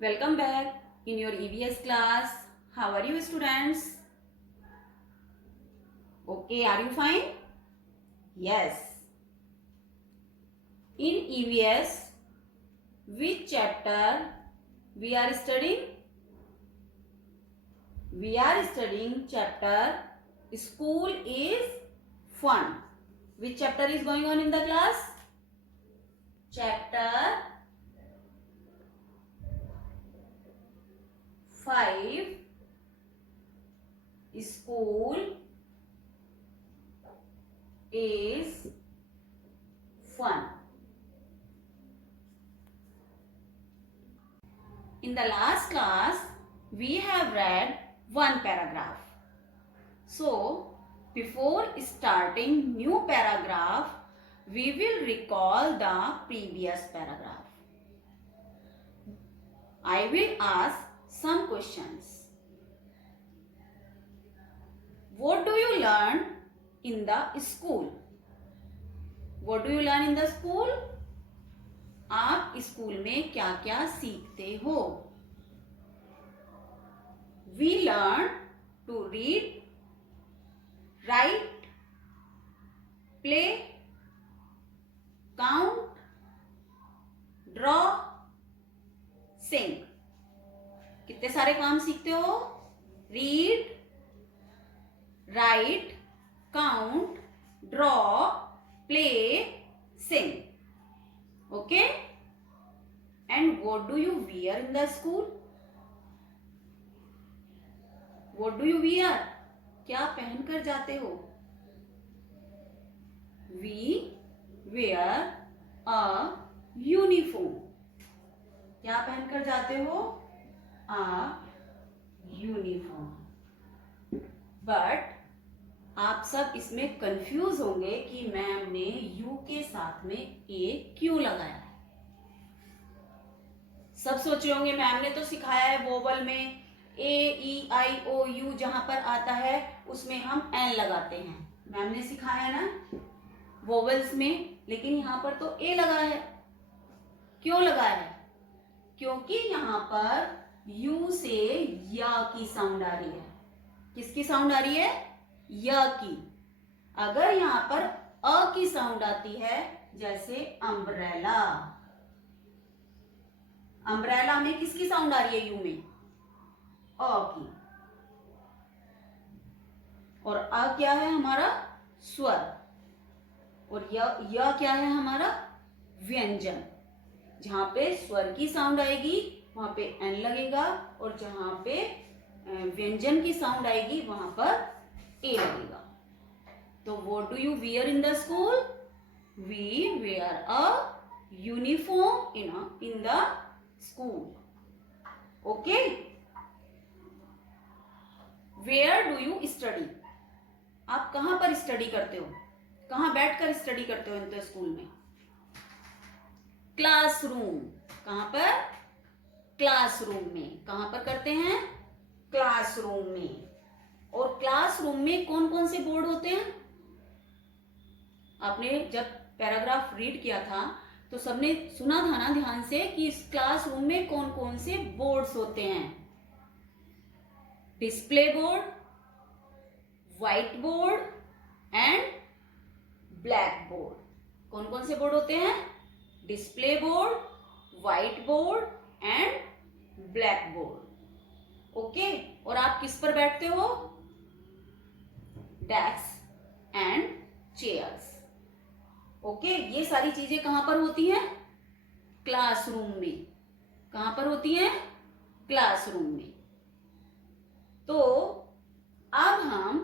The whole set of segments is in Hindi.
Welcome back in your EVS class. How are you students? Okay, are you fine? Yes. In EVS, which chapter we are studying? We are studying chapter School is Fun. Which chapter is going on in the class? Chapter 5. School is fun. In the last class, we have read one paragraph. So, before starting new paragraph, we will recall the previous paragraph. I will ask some questions. What do you learn in the school? What do you learn in the school? आप स्कूल में क्या क्या सीखते हो? We learn to read, write, play, count, draw, sing. कितने सारे काम सीखते हो? Read, write, count, draw, play, sing. Okay? And what do you wear in the school? What do you wear? क्या पहन कर जाते हो? We wear a uniform. क्या पहन कर जाते हो? A uniform. But आप सब इसमें कंफ्यूज होंगे कि मैम ने यू के साथ में ए क्यों लगाया है. सब सोचे होंगे मैम ने तो सिखाया है वोवल में ए ई आई ओ यू जहां पर आता है उसमें हम एन लगाते हैं. मैम ने सिखाया ना वोवल्स में, लेकिन यहां पर तो ए लगा है. क्यों लगा है? क्योंकि यहां पर यू से या की साउंड आ रही है. किसकी साउंड आ रही है? य की. अगर यहां पर अ की साउंड आती है, जैसे अम्ब्रेला. अम्ब्रेला में किसकी साउंड आ रही है? यू में अ की. और अ क्या है? हमारा स्वर. और य क्या है? हमारा व्यंजन. जहां पे स्वर की साउंड आएगी वहां पे एन लगेगा, और जहां पे व्यंजन की साउंड आएगी वहां पर ए लगेगा. तो what do you wear in the school? We wear a uniform in the school. Okay. Where do you study? आप कहां पर स्टडी करते हो? कहां बैठकर स्टडी करते हो इन द स्कूल में? क्लासरूम. कहां पर? क्लासरूम में. कहां पर करते हैं? क्लासरूम में. और क्लासरूम में कौन कौन से बोर्ड होते हैं? आपने जब पैराग्राफ रीड किया था तो सबने सुना था ना ध्यान से कि इस क्लासरूम में कौन कौन से बोर्ड्स होते हैं? Display board, white board and black board. कौन कौन से बोर्ड होते हैं? Display board, white board and black board. Okay. और आप किस पर बैठते हो? Desk and chairs. ओके. ये सारी चीजें कहां पर होती हैं? क्लासरूम में. कहां पर होती हैं? क्लासरूम में. तो अब हम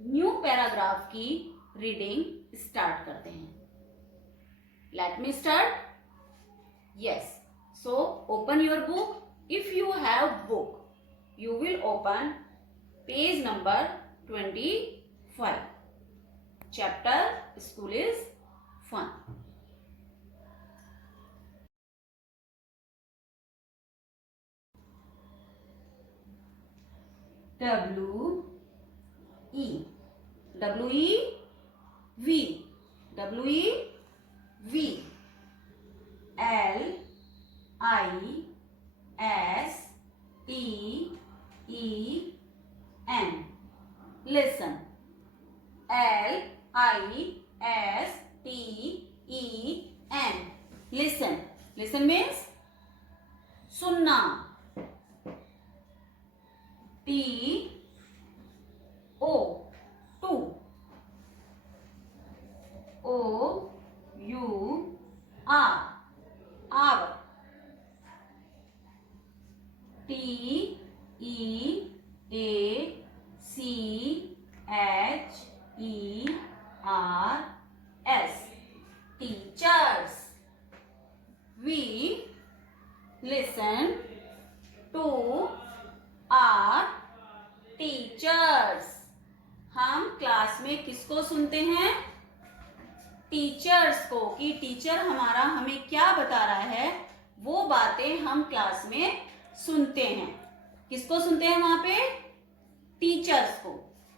न्यू पैराग्राफ की रीडिंग स्टार्ट करते हैं. Let me start. Yes. So open your book. If you have book, you will open page number 25. Chapter School is Fun. W E W E V W E V L I listen, listen means सुनना। T O, to. O U R, our. T E A C H E R S, teachers. We listen to our teachers. हम क्लास में किसको सुनते हैं? टीचर्स को, कि टीचर हमारा हमें क्या बता रहा है, वो बातें हम क्लास में सुनते हैं। किसको सुनते हैं वहां पे? टीचर्स को।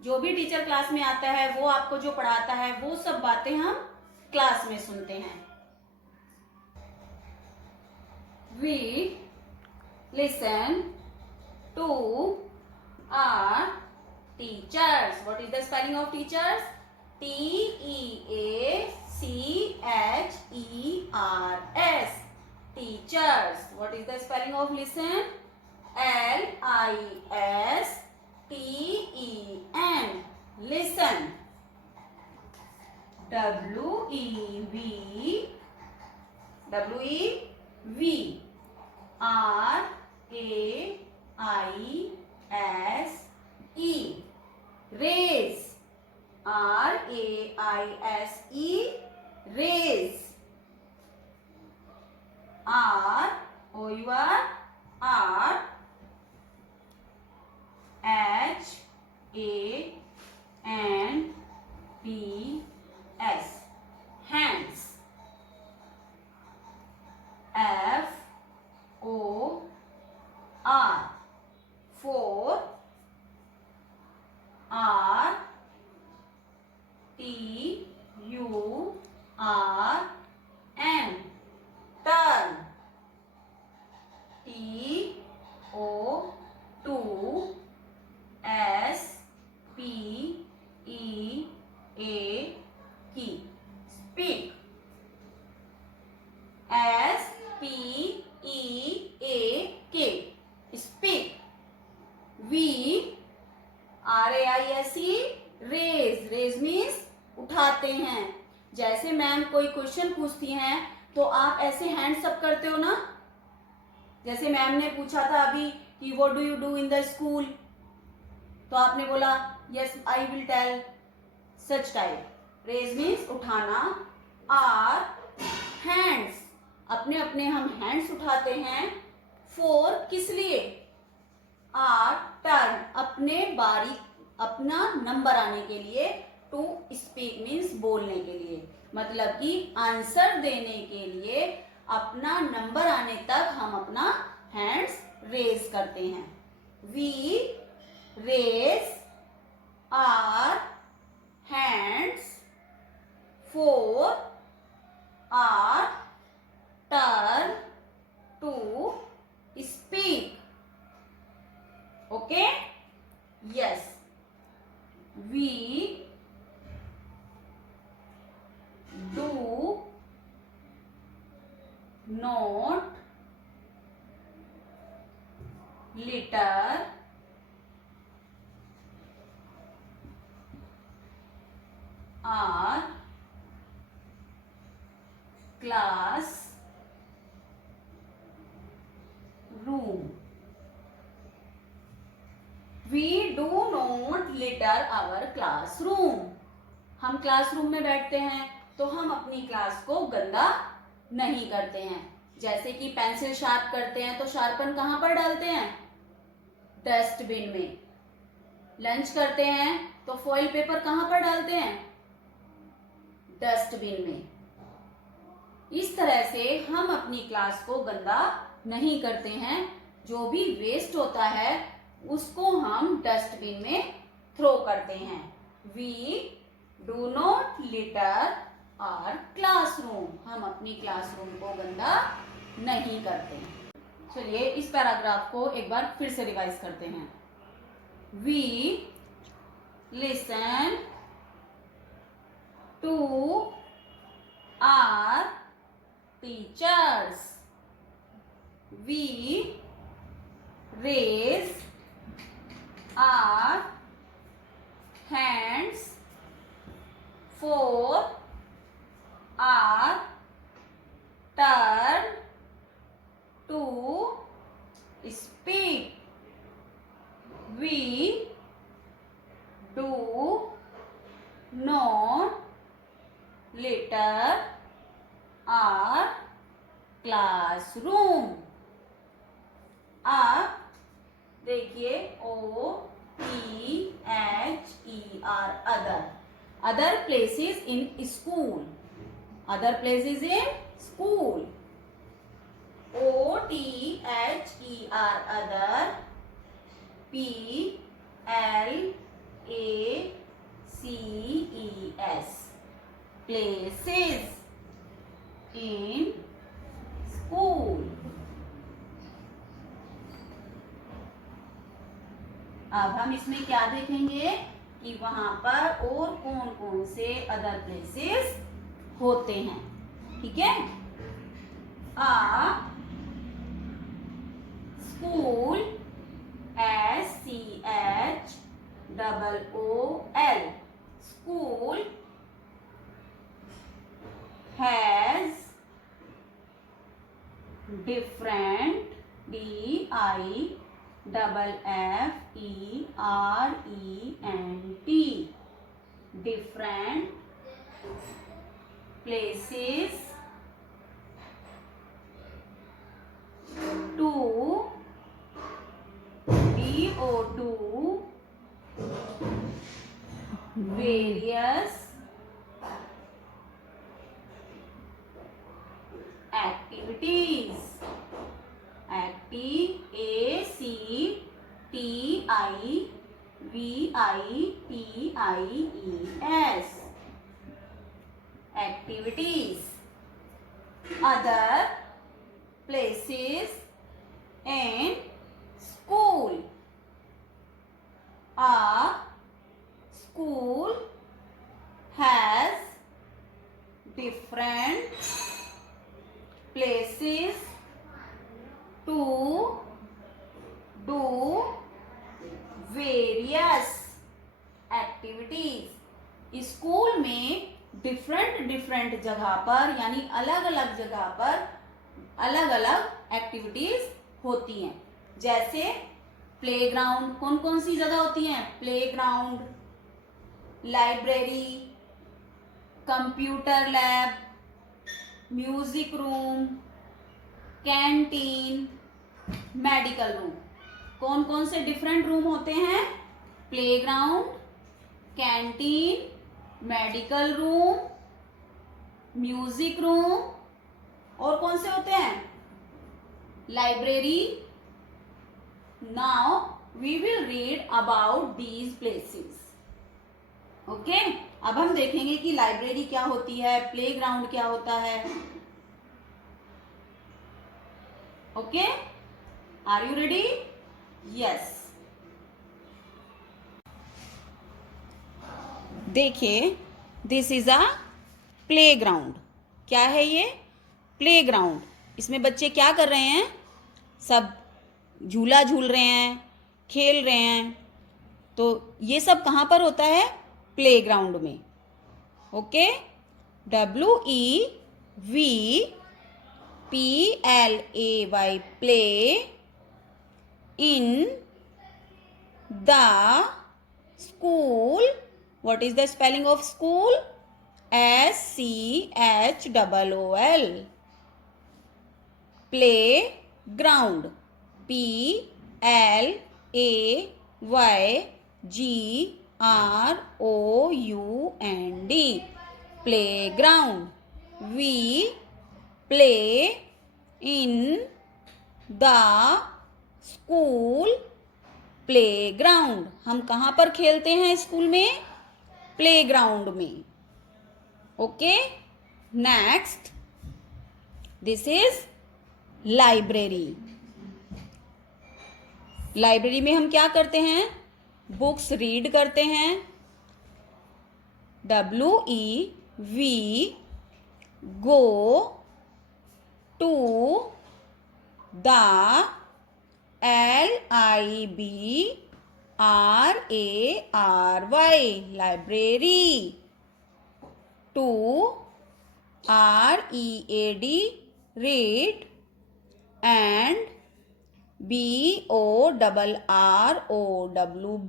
जो भी टीचर क्लास में आता है, वो आपको जो पढ़ाता है, वो सब बातें हम क्लास में सुनते हैं। We listen to our teachers. What is the spelling of teachers? Teachers. Teachers. What is the spelling of listen? Listen. Listen. WEV. RAISE. Raise. RAISE. Raise. ROUR. HANDS. Hands. FOR. For. TURN. Turn. TOOSPEAK. Speak. SPEAK. Speak. RAISE. Raise. Raise means उठाते हैं। जैसे मैम कोई क्वेश्चन पूछती हैं तो आप ऐसे हैंड्स अप करते हो ना। जैसे मैम ने पूछा था अभी कि what do you do in the school, तो आपने बोला yes I will tell, such type. Raise means उठाना। आर हैंड्स, अपने अपने हम हैंड्स उठाते हैं। फोर किस लिए? आर टर्न, अपने बारी, अपना नंबर आने के लिए। टू स्पीक मीन्स बोलने के लिए, मतलब कि आंसर देने के लिए अपना नंबर आने तक हम अपना हैंड्स रेज करते हैं। We raise our hands for our turn to speak. Okay, yes. We do not litter our class room. We do not litter our classroom. हम क्लासरूम में बैठते हैं तो हम अपनी क्लास को गंदा नहीं करते हैं। जैसे कि पेंसिल शार्प करते हैं तो शार्पन कहाँ पर डालते हैं? डस्टबिन में। लंच करते हैं तो फॉइल पेपर कहाँ पर डालते हैं? डस्टबिन में। इस तरह से हम अपनी क्लास को गंदा नहीं करते हैं। जो भी वेस्ट होता है उसको हम डस्टबिन में थ्रो करते हैं। We do not litter our classroom, हम अपनी क्लासरूम को गंदा नहीं करते। चलिए इस पैराग्राफ को एक बार फिर से रिवाइज करते हैं। We listen to our teachers. We raise our hands for our turn to speak. We do not litter our classroom. अब देखिए OTHER other places in school. Other places in school. OTHER other PLACES places in school. अब हम इसमें क्या देखेंगे कि वहां पर और कौन कौन से अदर प्लेसेस होते हैं. ठीक है. आ school SCHOOL school has different DIFFERENT different places to DO2 various activities. ACTIVITIES activities. Other places in school. A school has different places to do various activities. School में डिफरेंट जगह पर यानी अलग अलग जगह पर अलग अलग एक्टिविटीज होती हैं. जैसे प्लेग्राउंड. कौन कौन सी जगह होती हैं? Playground, library, computer lab, music room, canteen, medical room. कौन कौन से डिफरेंट रूम होते हैं? Playground, canteen, medical room, music room, और कौन से होते हैं? Library. Now we will read about these places. Okay. अब हम देखेंगे कि लाइब्रेरी क्या होती है, प्लेग्राउंड क्या होता है. Okay. Are you ready? Yes. देखिए, दिस इज अ प्लेग्राउंड. क्या है ये? प्लेग्राउंड. इसमें बच्चे क्या कर रहे हैं? सब झूला झूल रहे हैं, खेल रहे हैं. तो ये सब कहाँ पर होता है? प्लेग्राउंड में. Okay. WEVPLAY play in the school. What is the spelling of school? SCHOOL. Playground. PLAYGROUND. Playground. We play in the school playground. हम कहाँ पर खेलते हैं स्कूल में? प्लेग्राउंड में. Okay. Next, this is library. Library में हम क्या करते हैं? बुक्स रीड करते हैं. WEV go, to the library, library. To read, read. And borrow,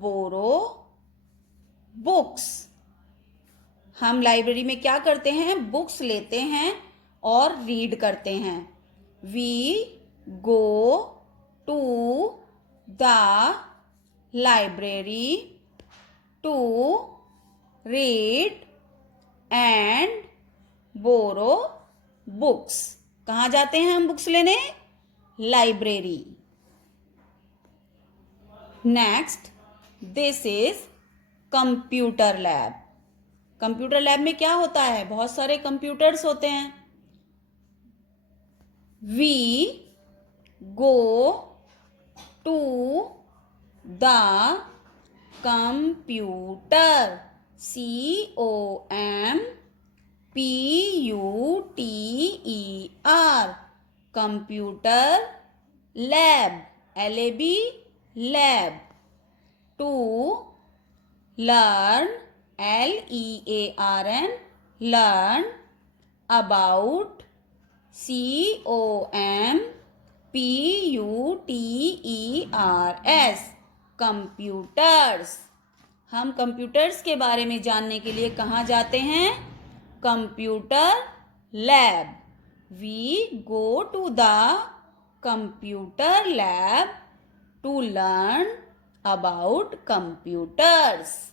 borrow, books. हम लाइब्रेरी में क्या करते हैं? बुक्स लेते हैं और रीड करते हैं. We go to the library to read and borrow books. कहाँ जाते हैं हम बुक्स लेने? Library. Next, this is computer lab. Computer lab में क्या होता है? बहुत सारे कंप्यूटर्स होते हैं. We go to the computer, COMPUTER, computer lab, LAB, lab. To learn, LEARN, learn about, COMPUTERS, computers. हम कंप्यूटर्स के बारे में जानने के लिए कहाँ जाते हैं? Computer lab. We go to the computer lab to learn about computers.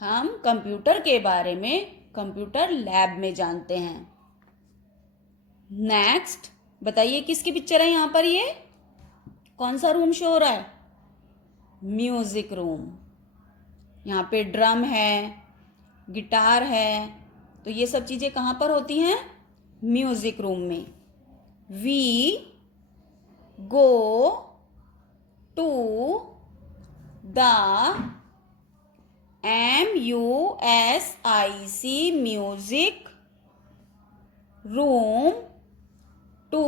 हम कंप्यूटर के बारे में कंप्यूटर लैब में जानते हैं. नेक्स्ट, बताइए किसकी पिक्चर है यहाँ पर? ये कौन सा रूम शो हो रहा है? Music room. यहाँ पे ड्रम है, गिटार है. तो ये सब चीजें कहाँ पर होती हैं? म्यूजिक रूम में. We go to the MUSIC, music room to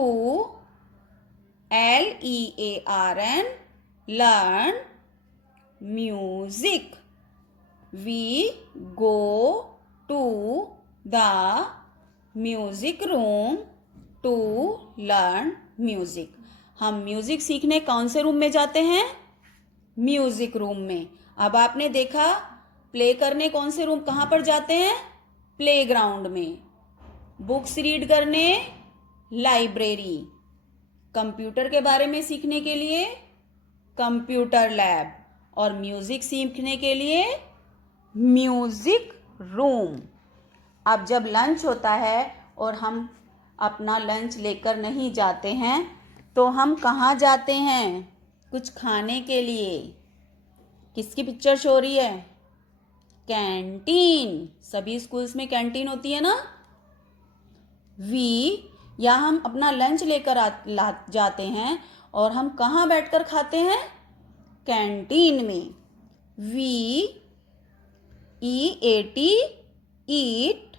LEARN, learn music. We go to the music room to learn music. हम म्यूजिक सीखने कौन से रूम में जाते हैं? म्यूजिक रूम में. अब आपने देखा प्ले करने कौन से रूम, कहाँ पर जाते हैं? प्लेग्राउंड में. बुक्स रीड करने लाइब्रेरी. कंप्यूटर के बारे में सीखने के लिए कंप्यूटर लैब. और म्यूजिक सीखने के लिए म्यूजिक रूम. अब जब लंच होता है और हम अपना लंच लेकर नहीं जाते हैं तो हम कहाँ जाते हैं? कुछ खाने के लिए. किसकी पिक्चर शो हो रही है? कैंटीन. सभी स्कूल्स में कैंटीन होती है ना. या हम अपना लंच लेकर जाते हैं और हम कहाँ बैठकर खाते हैं? कैंटीन में. EAT, eat,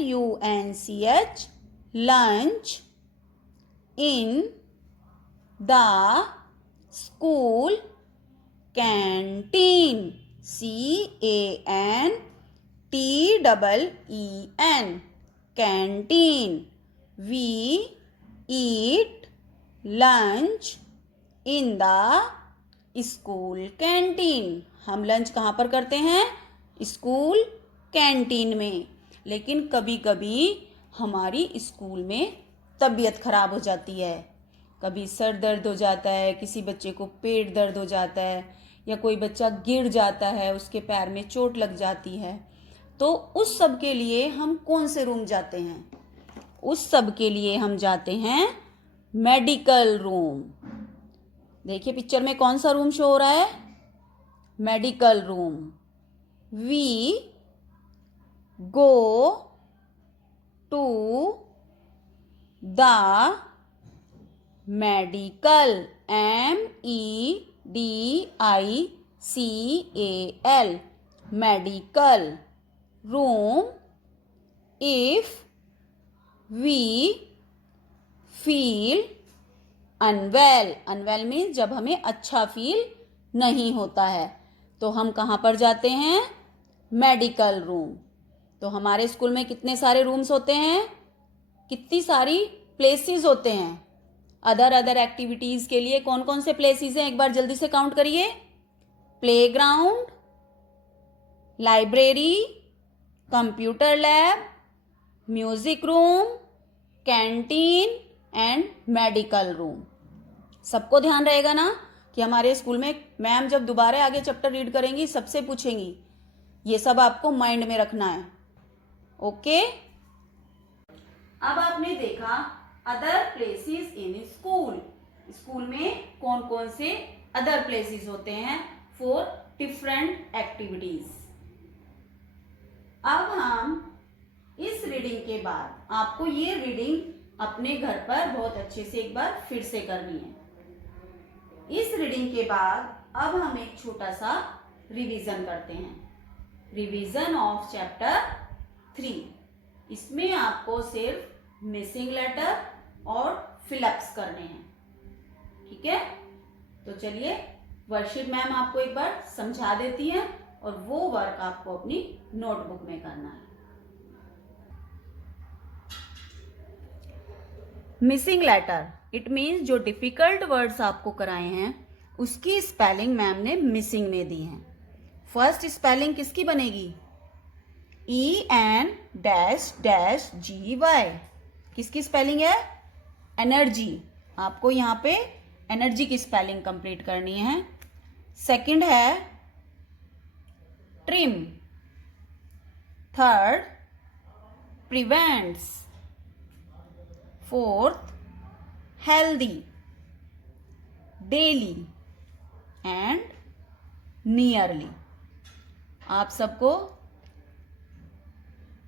LUNCH, lunch. In the school canteen, CANTEEN, canteen. We eat lunch in the school canteen. हम लंच कहाँ पर करते हैं? स्कूल कैंटीन में. लेकिन कभी कभी हमारी स्कूल में तबीयत खराब हो जाती है. कभी सर दर्द हो जाता है, किसी बच्चे को पेट दर्द हो जाता है, या कोई बच्चा गिर जाता है, उसके पैर में चोट लग जाती है. तो उस सब के लिए हम कौन से रूम जाते हैं? उस सब के लिए हम जाते हैं मेडिकल रूम. देखिए पिक्चर में कौन सा रूम शो हो रहा है? Medical room. We go to the medical, MEDICAL, medical room. If we feel unwell. Unwell means जब हमें अच्छा फील नहीं होता है तो हम कहाँ पर जाते हैं? Medical room. तो हमारे स्कूल में कितने सारे रूम्स होते हैं? कितनी सारी प्लेसेस होते हैं? अदर एक्टिविटीज के लिए कौन कौन से प्लेसेस हैं? एक बार जल्दी से काउंट करिए। Playground, library, computer lab, music room, canteen and medical room. सबको ध्यान रहेगा ना कि हमारे स्कूल में मैम जब दोबारा आगे चैप्टर रीड करेंगी सबसे पूछेंगी, ये सब आपको माइंड में रखना है। ओके, अब आपने देखा other places in school. School में कौन कौन से अदर प्लेसेस होते हैं फॉर डिफरेंट एक्टिविटीज। अब हम इस रीडिंग के बाद आपको ये रीडिंग अपने घर पर बहुत अच्छे से एक बार फिर से करनी है। इस रीडिंग के बाद अब हम एक छोटा सा रिवीजन करते हैं, रिवीजन ऑफ चैप्टर 3। इसमें आपको सिर्फ मिसिंग लेटर और फिलअप्स करने हैं, ठीक है? तो चलिए वर्कशीट मैम आपको एक बार समझा देती है और वो वर्क आपको अपनी नोटबुक में करना है। मिसिंग लेटर इट मीन्स जो डिफिकल्ट वर्ड्स आपको कराए हैं उसकी स्पेलिंग मैम ने मिसिंग में दी है। फर्स्ट स्पेलिंग किसकी बनेगी? EN-GY। किसकी स्पेलिंग है? एनर्जी। आपको यहाँ पे एनर्जी की स्पेलिंग कंप्लीट करनी है। सेकंड है trim. Third prevents. Fourth healthy, daily and nearly. आप सबको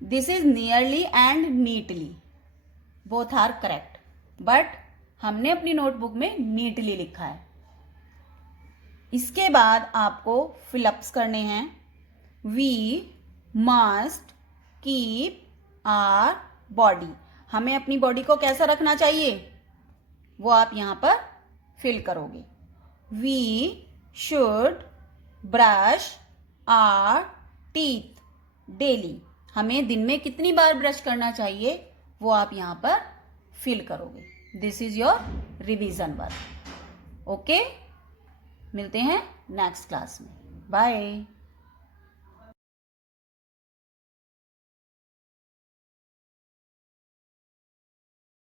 this is nearly and neatly, both are correct, but हमने अपनी नोटबुक में नीटली लिखा है। इसके बाद आपको फिलअप्स करने हैं। We must keep our body. हमें अपनी बॉडी को कैसा रखना चाहिए वो आप यहां पर फिल करोगे। We should brush our teeth daily. हमें दिन में कितनी बार ब्रश करना चाहिए वो आप यहां पर फिल करोगे। This is your revision work. Okay, मिलते हैं नेक्स्ट क्लास में। बाय।